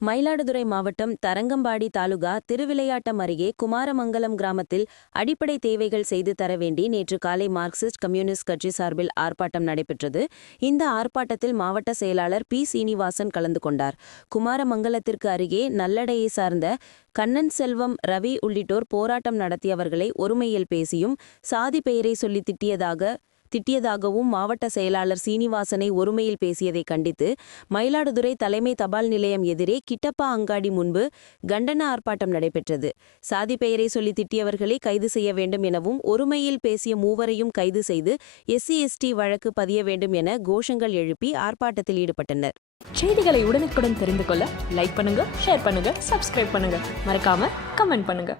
மயிலாடுதுறை மாவட்டம் தரங்கம்பாடி தாலுகா திருவிளையாட்டம் அருகே குமாரமங்கலம் கிராமத்தில் அடிப்படை தேவைகள் செய்து தர வேண்டி நேற்று காலை மார்க்சிஸ்ட் கம்யூனிஸ்ட் கட்சி சார்பில் ஆர்ப்பாட்டம் நடைபெற்றது. இந்த ஆர்ப்பாட்டத்தில் மாவட்ட செயலாளர் பி. சீனிவாசன் கலந்து கொண்டார். குமாரமங்கலத்திற்கு அருகே நல்லடையை சார்ந்த கண்ணன் செல்வம் ரவி உள்ளிட்டோர் போராட்டம் நடத்தியவர்களை ஒருமையில் பேசியும் சாதி பெயரை சொல்லி திட்டியதாக திட்டியதாகவும் மாவட்ட செயலாளர் சீனிவாசனை ஒருமையில் பேசியதை கண்டித்து மயிலாடுதுறை தலைமை தபால் நிலையம் எதிரே கிட்டப்பா அங்காடி முன்பு கண்டன ஆர்ப்பாட்டம் நடைபெற்றது. சாதி பெயரை சொல்லி திட்டியவர்களை கைது செய்ய வேண்டும் எனவும் ஒருமையில் பேசிய மூவரையும் கைது செய்து எஸ்சி எஸ்டி வழக்கு பதிய வேண்டும் என கோஷங்கள் எழுப்பி ஆர்ப்பாட்டத்தில் ஈடுபட்டனர். செய்திகளை உடனுக்குடன் தெரிந்து கொள்ள லைக் பண்ணுங்க ஷேர் பண்ணுங்க சப்ஸ்கிரைப் பண்ணுங்க. மறக்காம கமெண்ட் பண்ணுங்க.